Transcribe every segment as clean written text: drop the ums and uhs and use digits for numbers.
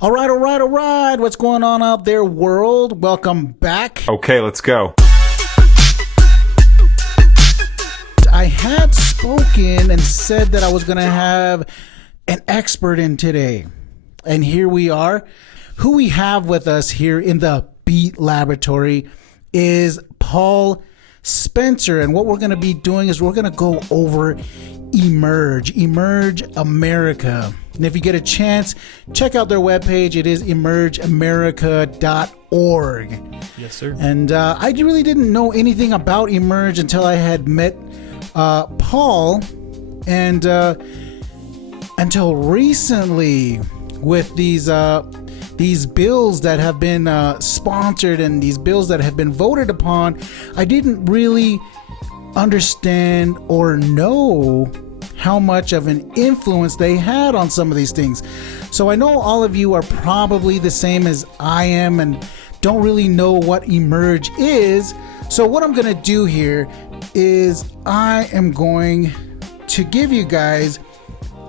All right. What's going on out there, world? Welcome back. Okay, let's go. I had spoken and said that I was going to have an expert in today. And here we are. Who we have with us here in the Beat Laboratory is Paul Spencer. And what we're going to be doing is we're going to go over Emerge America. And if you get a chance, check out their webpage. It is emergeamerica.org. Yes, sir. And I really didn't know anything about Emerge until I had met Paul, and until recently with these bills that have been sponsored and these bills that have been voted upon, I didn't really understand or know how much of an influence they had on some of these things. So I know all of you are probably the same as I am and don't really know what Emerge is. So what I'm going to do here is I am going to give you guys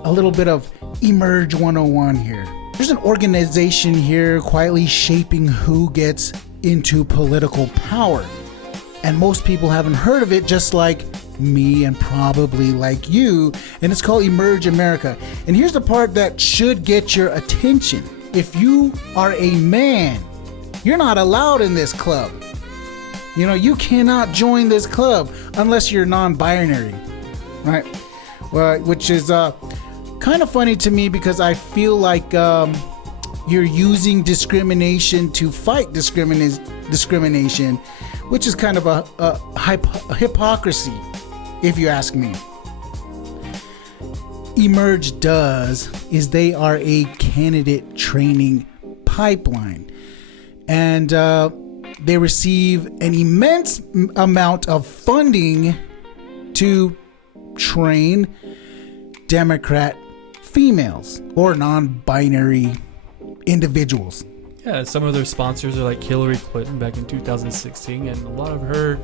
a little bit of Emerge 101 here. There's an organization here quietly shaping who gets into political power. And most people haven't heard of it, just like me and probably like you. And it's called Emerge America. And here's the part that should get your attention. If you are a man, you're not allowed in this club. You know, you cannot join this club unless you're non-binary, right? Which is kind of funny to me because I feel like you're using discrimination to fight discrimination, which is kind of a hypocrisy, if you ask me. Emerge does is they are a candidate training pipeline, and they receive an immense amount of funding to train Democrat females or non-binary individuals. Yeah, some of their sponsors are like Hillary Clinton back in 2016, and a lot of her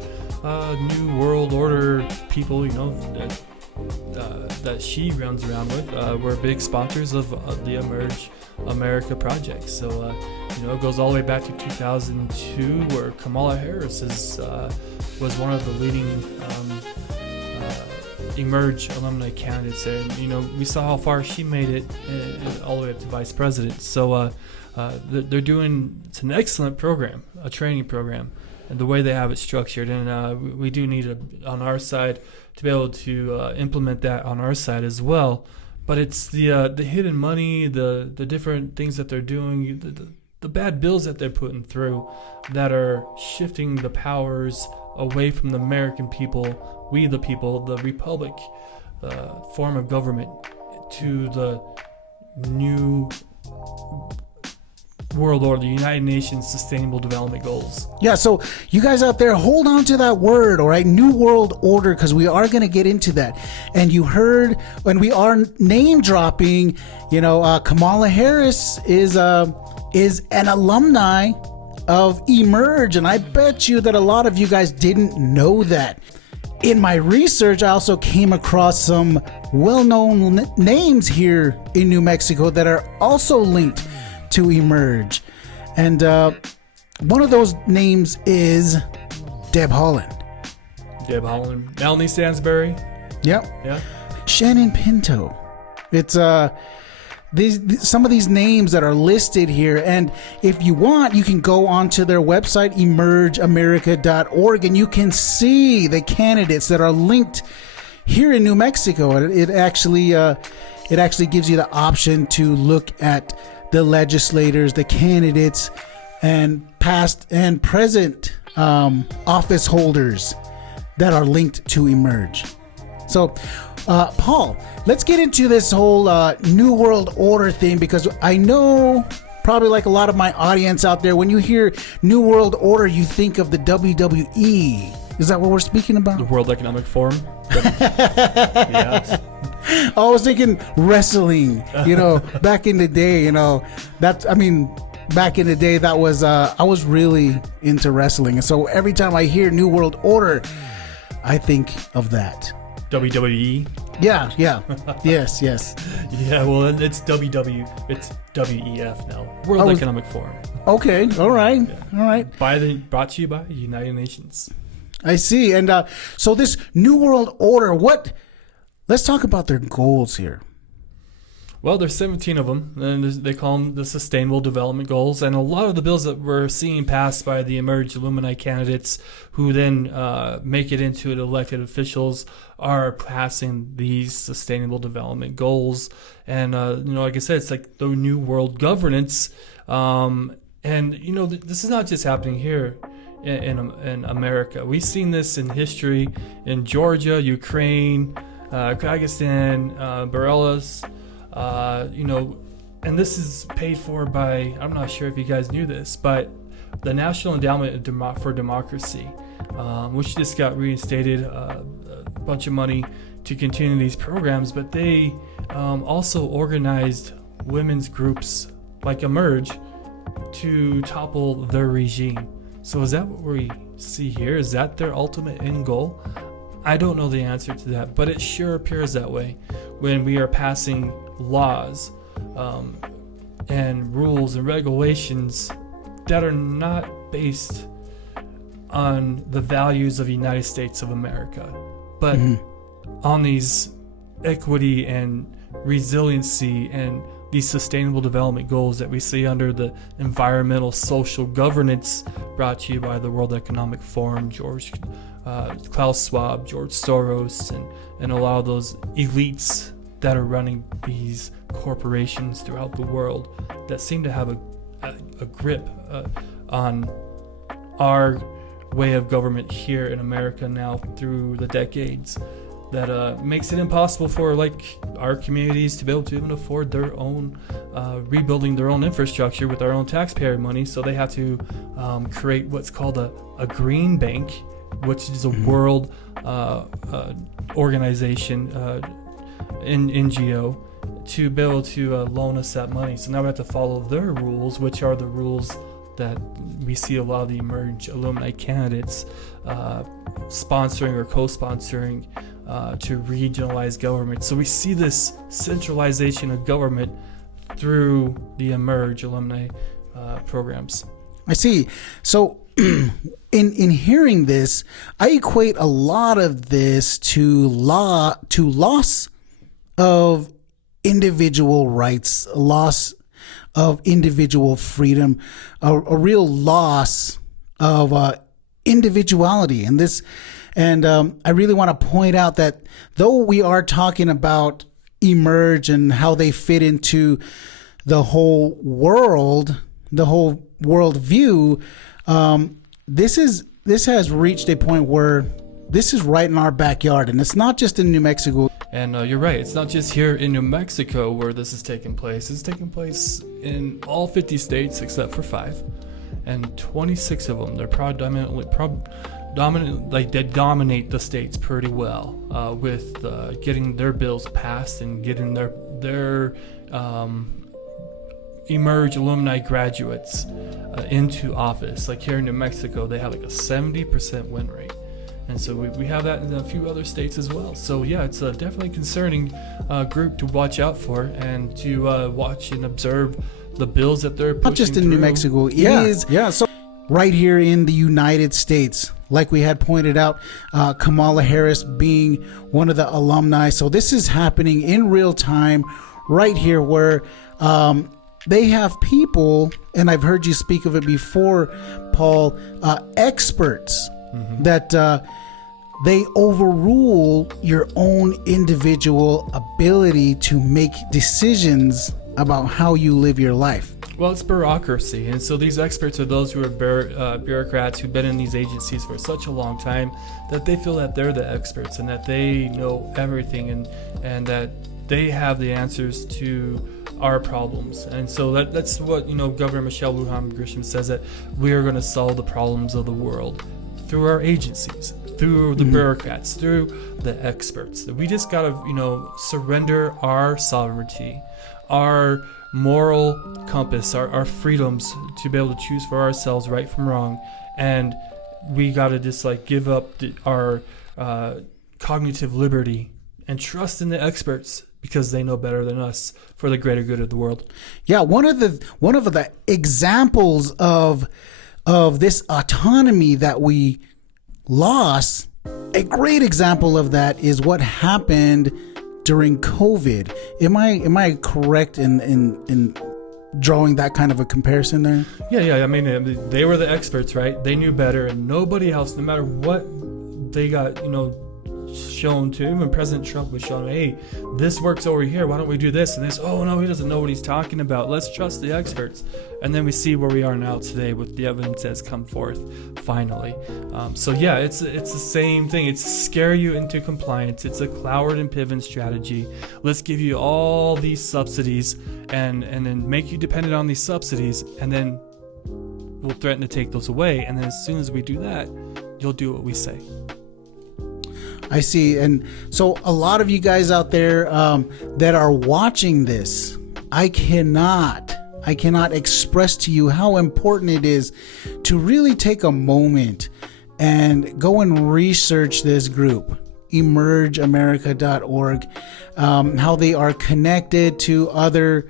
New World Order people, you know, that she runs around with, were big sponsors of the Emerge America project. So, you know, it goes all the way back to 2002, where Kamala Harris was one of the leading Emerge alumni candidates, and you know, we saw how far she made it all the way up to vice president. So they're doing, it's an excellent program, a training program, and the way they have it structured, and we do need on our side to be able to implement that on our side as well. But it's the hidden money, the different things that they're doing, the bad bills that they're putting through that are shifting the powers away from the American people, we the people, the republic form of government, to the new world order, the United Nations Sustainable Development Goals. Yeah, so you guys out there, hold on to that word, all right? New World Order, because we are going to get into that. And you heard when we are name dropping, you know, Kamala Harris is an alumni of Emerge, and I bet you that a lot of you guys didn't know that. In my research, I also came across some well-known names here in New Mexico that are also linked to Emerge. And one of those names is Deb Haaland. Melanie Stansbury. Yep. Yeah. Shannon Pinto. It's some of these names that are listed here, and if you want, you can go onto their website, emergeamerica.org, and you can see the candidates that are linked here in New Mexico. It actually gives you the option to look at the legislators, the candidates, and past and present office holders that are linked to Emerge. So, Paul, let's get into this whole New World Order thing, because I know, probably like a lot of my audience out there, when you hear New World Order, you think of the WWE. Is that what we're speaking about? The World Economic Forum. Yes. I was thinking wrestling, you know, back in the day, you know, back in the day, that was, I was really into wrestling. And so every time I hear New World Order, I think of that. WWE. Yeah, yeah. Yes, yes. Yeah, well, it's it's WEF now, World Oh, Economic Forum. Okay, all right. Yeah. All right. Brought to you by United Nations. I see. And so this New World Order, let's talk about their goals here. Well, there's 17 of them, and they call them the Sustainable Development Goals. And a lot of the bills that we're seeing passed by the Emerge Alumni candidates, who then make it into elected officials, are passing these Sustainable Development Goals. And like I said, it's like the New World Governance. And this is not just happening here in America. We've seen this in history in Georgia, Ukraine, Kyrgyzstan, Belarus. And this is paid for by, I'm not sure if you guys knew this, but the National Endowment for Democracy, which just got reinstated, a bunch of money to continue these programs, but they also organized women's groups like Emerge to topple their regime. So is that what we see here? Is that their ultimate end goal? I don't know the answer to that, but it sure appears that way when we are passing laws and rules and regulations that are not based on the values of the United States of America, but on these equity and resiliency and these sustainable development goals that we see under the environmental social governance brought to you by the World Economic Forum, Klaus Schwab, George Soros, and a lot of those elites that are running these corporations throughout the world that seem to have a grip on our way of government here in America now through the decades, that makes it impossible for our communities to be able to even afford their own rebuilding their own infrastructure with our own taxpayer money. So they have to create what's called a green bank, which is a world organization, NGO, to be able to loan us that money. So now we have to follow their rules, which are the rules that we see a lot of the Emerge alumni candidates sponsoring or co-sponsoring to regionalize government. So we see this centralization of government through the Emerge alumni programs. I see. So in hearing this, I equate a lot of this to loss of individual rights, loss of individual freedom, a real loss of individuality. And I really want to point out that though we are talking about Emerge and how they fit into the whole world view, this has reached a point where this is right in our backyard, and it's not just in New Mexico. And you're right, it's not just here in New Mexico where this is taking place. It's taking place in all 50 states except for 5, and 26 of them, they're they dominate the states pretty well with getting their bills passed and getting their Emerge alumni graduates into office. Like here in New Mexico, they have a 70% win rate. And so we have that in a few other states as well. So yeah, it's a definitely concerning group to watch out for and to watch and observe the bills that they're pushing. Not just in New Mexico, it is. Yeah, so right here in the United States, like we had pointed out, Kamala Harris being one of the alumni. So this is happening in real time right here where they have people, and I've heard you speak of it before, Paul, experts that they overrule your own individual ability to make decisions about how you live your life. Well, it's bureaucracy, and so these experts are those who are bureaucrats who've been in these agencies for such a long time that they feel that they're the experts and that they know everything and that they have the answers to our problems. And so that's what Governor Michelle Lujan Grisham says, that we are going to solve the problems of the world through our agencies, through the bureaucrats, through the experts. That we just gotta surrender our sovereignty, our moral compass, our freedoms to be able to choose for ourselves right from wrong, and we gotta just give up our cognitive liberty and trust in the experts because they know better than us for the greater good of the world. Yeah, one of the examples of this autonomy that we lost, a great example of that is what happened during COVID. Am I correct in drawing that kind of a comparison there? Yeah. I mean, they were the experts, right? They knew better, and nobody else, no matter what they got, shown to. Even President Trump was shown, hey, this works over here. Why don't we do this? And this, oh no, he doesn't know what he's talking about. Let's trust the experts. And then we see where we are now today with the evidence that's come forth finally. So yeah, it's the same thing. It's scare you into compliance. It's a Cloward and Piven strategy. Let's give you all these subsidies and then make you dependent on these subsidies, and then we'll threaten to take those away. And then as soon as we do that, you'll do what we say. I see. And so a lot of you guys out there that are watching this, I cannot express to you how important it is to really take a moment and go and research this group, emergeamerica.org, how they are connected to other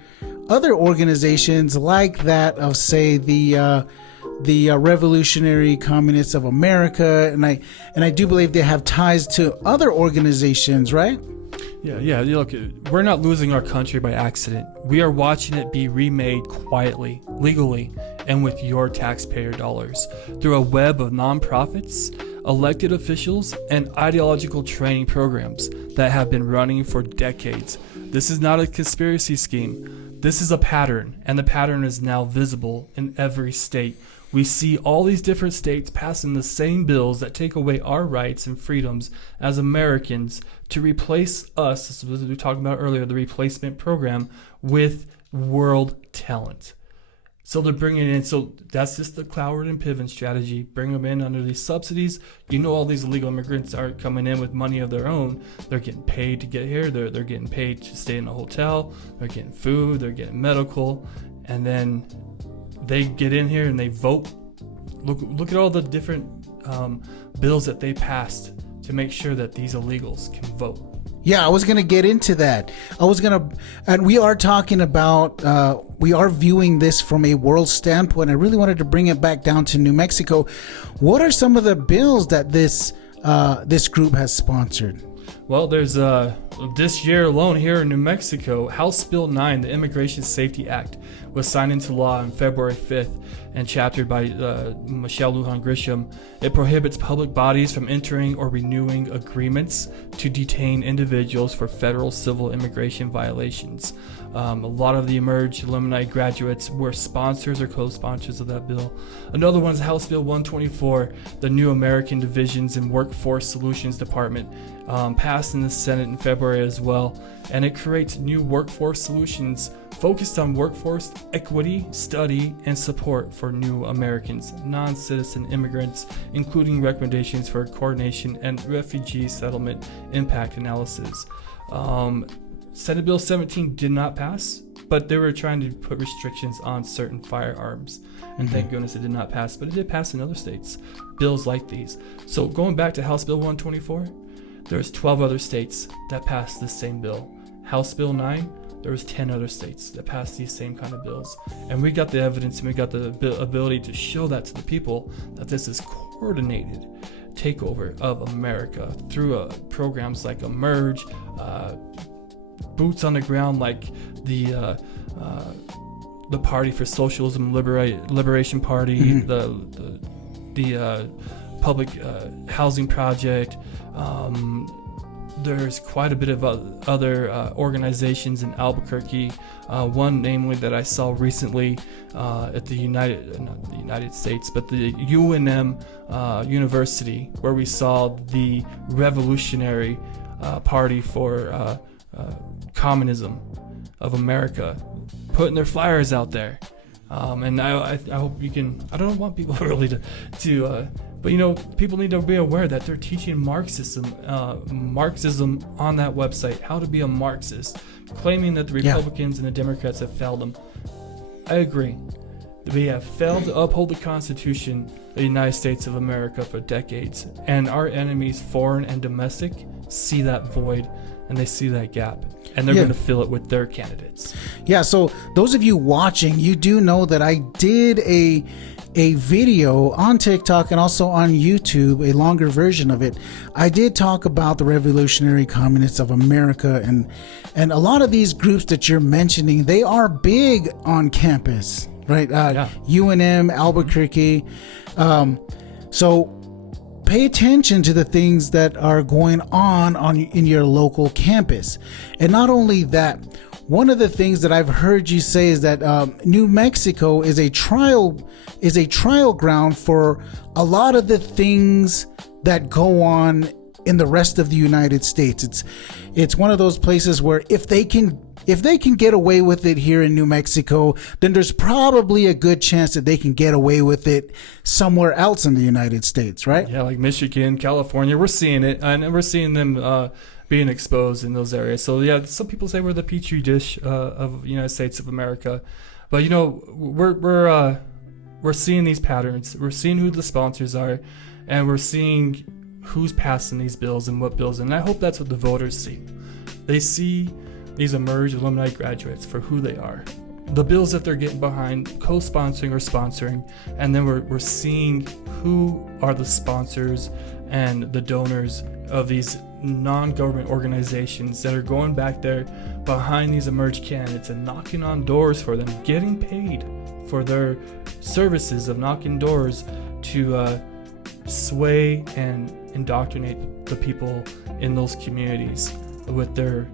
organizations like that of, say, the Revolutionary Communists of America, and I do believe they have ties to other organizations, right? Yeah. Look, we're not losing our country by accident. We are watching it be remade quietly, legally, and with your taxpayer dollars through a web of nonprofits, elected officials, and ideological training programs that have been running for decades. This is not a conspiracy scheme. This is a pattern, and the pattern is now visible in every state. We see all these different states passing the same bills that take away our rights and freedoms as Americans to replace us, as we were talking about earlier, the replacement program, with world talent. So they're bringing in, so that's just the Cloward and Piven strategy. Bring them in under these subsidies. All these illegal immigrants aren't coming in with money of their own. They're getting paid to get here. They're getting paid to stay in a hotel. They're getting food. They're getting medical. And then they get in here and they vote. Look at all the different bills that they passed to make sure that these illegals can vote. Yeah, I was going to get into that. And we are talking about, we are viewing this from a world standpoint. I really wanted to bring it back down to New Mexico. What are some of the bills that this group has sponsored? Well, there's this year alone here in New Mexico, House Bill 9, the Immigration Safety Act, was signed into law on February 5th and chaptered by Michelle Lujan Grisham. It prohibits public bodies from entering or renewing agreements to detain individuals for federal civil immigration violations. A lot of the Emerge alumni graduates were sponsors or co-sponsors of that bill. Another one is House Bill 124, the New American Divisions and Workforce Solutions Department, passed in the Senate in February as well, and it creates new workforce solutions focused on workforce equity, study, and support for new Americans, non-citizen immigrants, including recommendations for coordination and refugee settlement impact analysis. Senate Bill 17 did not pass, but they were trying to put restrictions on certain firearms. And thank goodness it did not pass, but it did pass in other states, bills like these. So going back to House Bill 124, there's 12 other states that passed the same bill. House Bill 9, there was 10 other states that passed these same kind of bills. And we got the evidence and we got the ability to show that to the people that this is coordinated takeover of America through programs like Emerge, boots on the ground like the Party for Socialism Liberation Party, the Public Housing Project. There's quite a bit of other organizations in Albuquerque. One, namely, that I saw recently at the not the United States, but the UNM University, where we saw the Revolutionary Party for Communism of America putting their flyers out there. And I hope you can. I don't want people really to but people need to be aware that they're teaching Marxism on that website, how to be a Marxist, claiming that the Republicans and the Democrats have failed them. I agree. We have failed to uphold the Constitution of the United States of America for decades, and our enemies, foreign and domestic, see that void and they see that gap, and they're Yeah. going to fill it with their candidates. Yeah, so those of you watching, you do know that I did a video on TikTok and also on YouTube, a longer version of it. I did talk about the Revolutionary Communists of America, and a lot of these groups that you're mentioning, they are big on campus, right? Yeah. UNM, Albuquerque. So pay attention to the things that are going on in your local campus. And not only that, one of the things that I've heard you say is that New Mexico is a trial ground for a lot of the things that go on in the rest of the United States. It's one of those places where if they can get away with it here in New Mexico, then there's probably a good chance that they can get away with it somewhere else in the United States, right? Yeah, like Michigan, California, we're seeing it, and we're seeing them being exposed in those areas. So yeah, some people say we're the petri dish of the United States of America, but you know, we're seeing these patterns. We're seeing who the sponsors are, and we're seeing who's passing these bills and what bills. And I hope that's what the voters see. They see these Emerge alumni graduates for who they are, the bills that they're getting behind, co-sponsoring or sponsoring, and then we're seeing who are the sponsors and the donors of these non-government organizations that are going back there behind these Emerge candidates and knocking on doors for them, getting paid for their services of knocking doors to sway and indoctrinate the people in those communities with their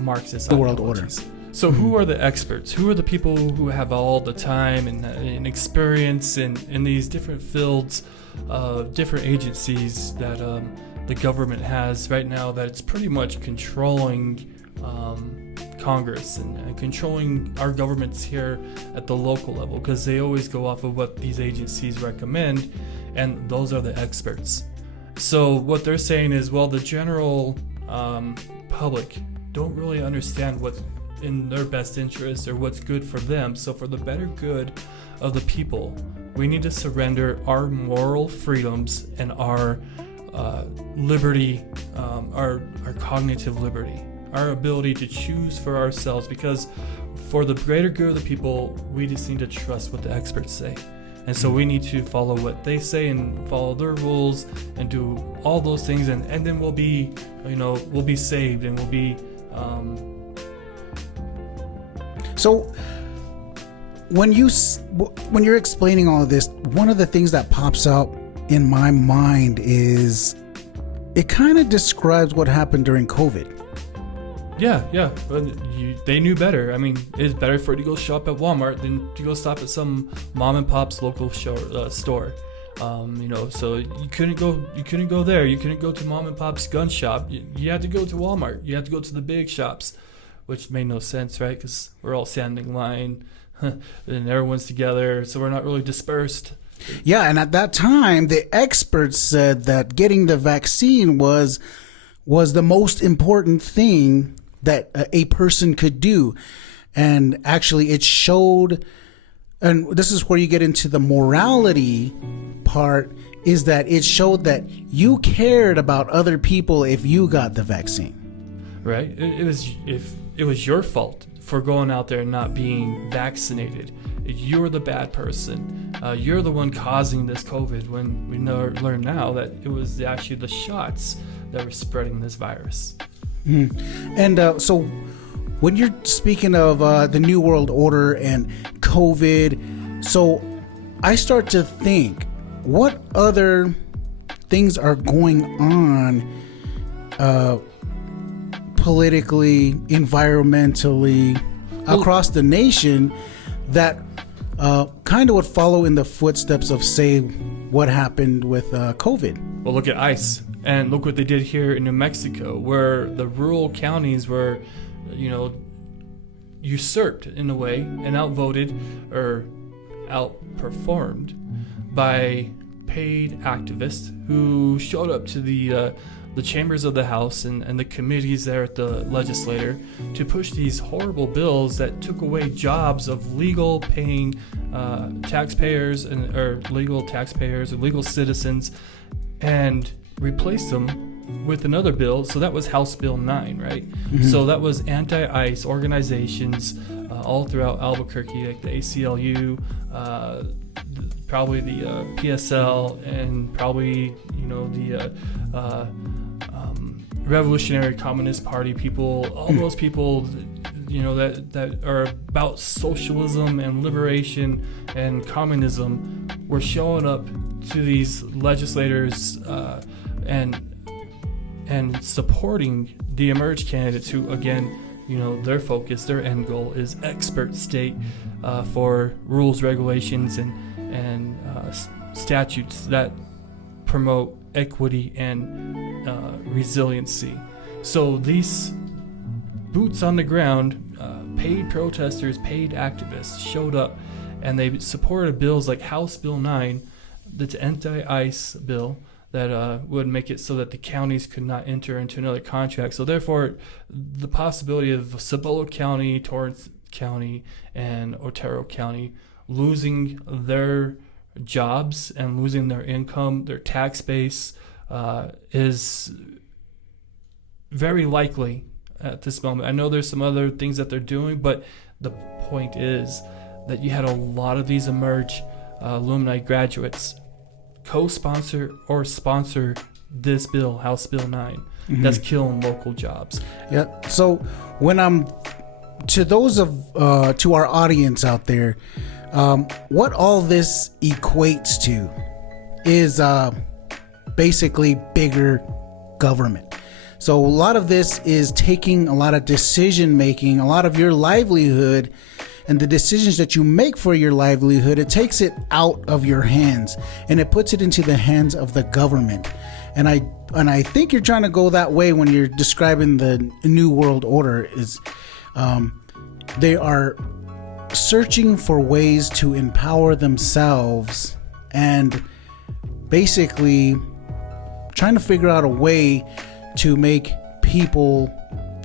Marxist The world order. ideologies. So who are the experts? Who are the people who have all the time and experience in these different fields of different agencies that the government has right now, that it's pretty much controlling Congress and controlling our governments here at the local level, because they always go off of what these agencies recommend, and those are the experts. So what they're saying is, well, the general public don't really understand what's in their best interest or what's good for them. So for the better good of the people, we need to surrender our moral freedoms and our liberty, our cognitive liberty, our ability to choose for ourselves, because for the greater good of the people, we just need to trust what the experts say. And so we need to follow what they say and follow their rules and do all those things, and then we'll be saved, and we'll be So when you're explaining all of this, one of the things that pops out in my mind is it kind of describes what happened during COVID. Yeah, but they knew better. I mean, it's better for you to go shop at Walmart than to go stop at some mom and pop's local store. So you couldn't go there. You couldn't go to mom and pop's gun shop. You had to go to Walmart. You had to go to the big shops, which made no sense, right? Because we're all standing in line and everyone's together, so we're not really dispersed. Yeah, and at that time, the experts said that getting the vaccine was the most important thing that a person could do. And actually it showed, and this is where you get into the morality part, is that it showed that you cared about other people if you got the vaccine. Right? If it was your fault for going out there and not being vaccinated, you're the bad person. You're the one causing this COVID, when we learn now that it was actually the shots that were spreading this virus. And so when you're speaking of the New World Order and COVID, so I start to think, what other things are going on politically, environmentally, across the nation that kind of would follow in the footsteps of, say, what happened with COVID? Well, look at ICE, and look what they did here in New Mexico, where the rural counties were, usurped in a way and outvoted or outperformed by paid activists who showed up to the chambers of the House and the committees there at the legislature to push these horrible bills that took away jobs of legal paying taxpayers or legal citizens, and replaced them with another bill. So that was House Bill 9, right? So that was anti-ICE organizations all throughout Albuquerque, like the ACLU, probably the PSL, and probably, you know, the Revolutionary Communist Party people, all those people, you know, that are about socialism and liberation and communism, were showing up to these legislators and supporting the Emerge candidates, who, again, you know, their focus, their end goal is expert state for rules, regulations, and statutes that promote equity and resiliency. So these boots on the ground, paid protesters, paid activists showed up, and they supported bills like House Bill 9, that's anti-ICE bill, that would make it so that the counties could not enter into another contract. So therefore, the possibility of Cibola County, Torrance County, and Otero County losing their jobs and losing their income, their tax base, is very likely at this moment. I know there's some other things that they're doing, but the point is that you had a lot of these Emerge alumni graduates co-sponsor or sponsor this bill, House Bill 9, that's killing local jobs. Yeah. So when I'm to those of to our audience out there, what all this equates to is basically bigger government. So a lot of this is taking a lot of decision making, a lot of your livelihood, and the decisions that you make for your livelihood, it takes it out of your hands and it puts it into the hands of the government. And I think you're trying to go that way when you're describing the New World Order. Is they are searching for ways to empower themselves and basically trying to figure out a way to make people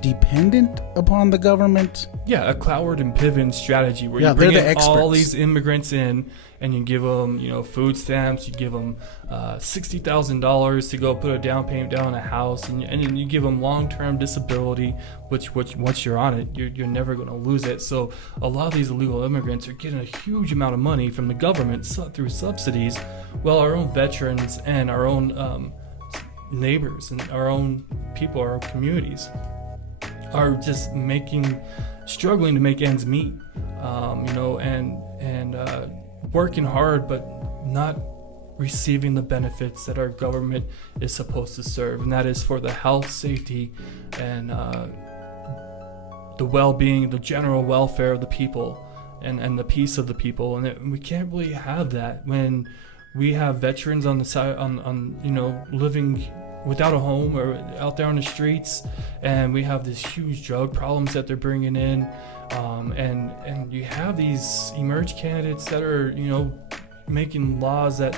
dependent upon the government. Yeah, a Cloward and Piven strategy where you bring in all these immigrants in, and you give them, you know, food stamps. You give them $60,000 to go put a down payment down on a house, and you give them long-term disability, which once you're on it, you're never going to lose it. So a lot of these illegal immigrants are getting a huge amount of money from the government through subsidies, while our own veterans and our own neighbors and our own people, our communities, are just struggling to make ends meet, you know, and working hard, but not receiving the benefits that our government is supposed to serve, and that is for the health, safety, and the well-being, the general welfare of the people, and the peace of the people. And we can't really have that when we have veterans on the side, on you know, living without a home or out there on the streets, and we have these huge drug problems that they're bringing in, and you have these Emerge candidates that are, you know, making laws that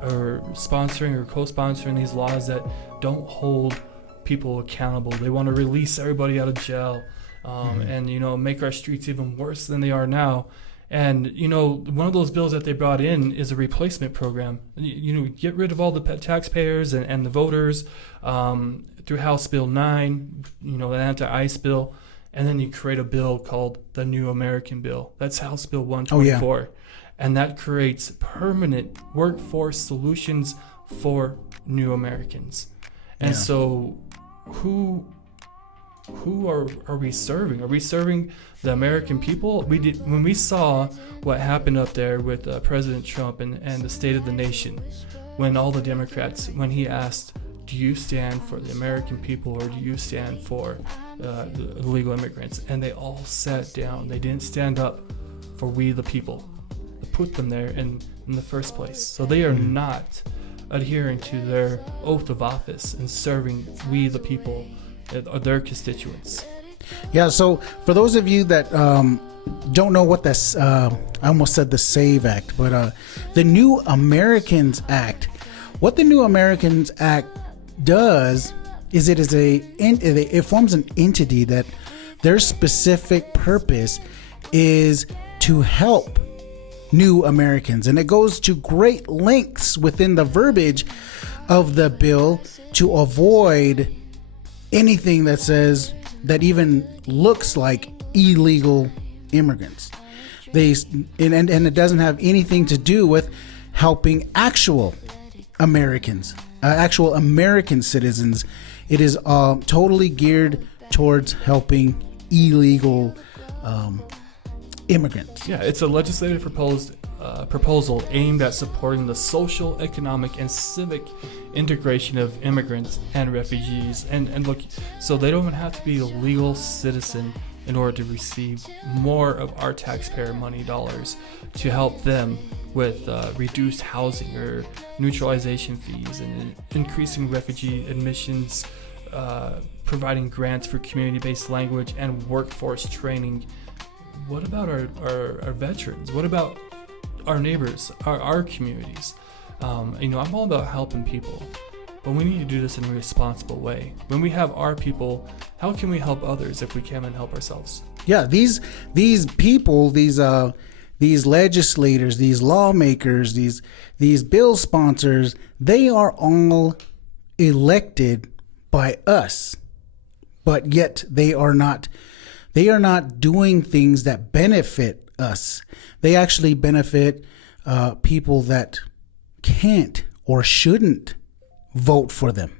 are sponsoring or co-sponsoring these laws that don't hold people accountable. They want to release everybody out of jail, and, you know, make our streets even worse than they are now. And, you know, one of those bills that they brought in is a replacement program. You know, get rid of all the taxpayers and the voters through House Bill 9, you know, the anti-ICE bill, and then you create a bill called the New American Bill. That's House Bill 124. Oh, yeah. And that creates permanent workforce solutions for new Americans. And so who are we serving? Are we serving the American people? When we saw what happened up there with President Trump and the State of the Nation, when all the Democrats, when he asked, do you stand for the American people or do you stand for the illegal immigrants? And they all sat down. They didn't stand up for we the people, to put them there in the first place. So they are not adhering to their oath of office and serving we the people, their constituents. Yeah, so for those of you that don't know what this, I almost said the SAVE Act, but the New Americans Act, what the New Americans Act does is it forms an entity that their specific purpose is to help new Americans, and it goes to great lengths within the verbiage of the bill to avoid anything that says that even looks like illegal immigrants. And it doesn't have anything to do with helping actual Americans, actual American citizens. It is totally geared towards helping illegal immigrants. Yeah, it's a legislative proposal aimed at supporting the social, economic, and civic integration of immigrants and refugees. And look, so they don't even have to be a legal citizen in order to receive more of our taxpayer money dollars to help them with reduced housing or neutralization fees and increasing refugee admissions, providing grants for community-based language and workforce training. What about our veterans? What about our neighbors, our communities? I'm all about helping people, but we need to do this in a responsible way. When we have our people, how can we help others if we can't even help ourselves? Yeah, these people, these legislators, these lawmakers, these bill sponsors, they are all elected by us, but yet they are not doing things that benefit us. They actually benefit people that can't or shouldn't vote for them.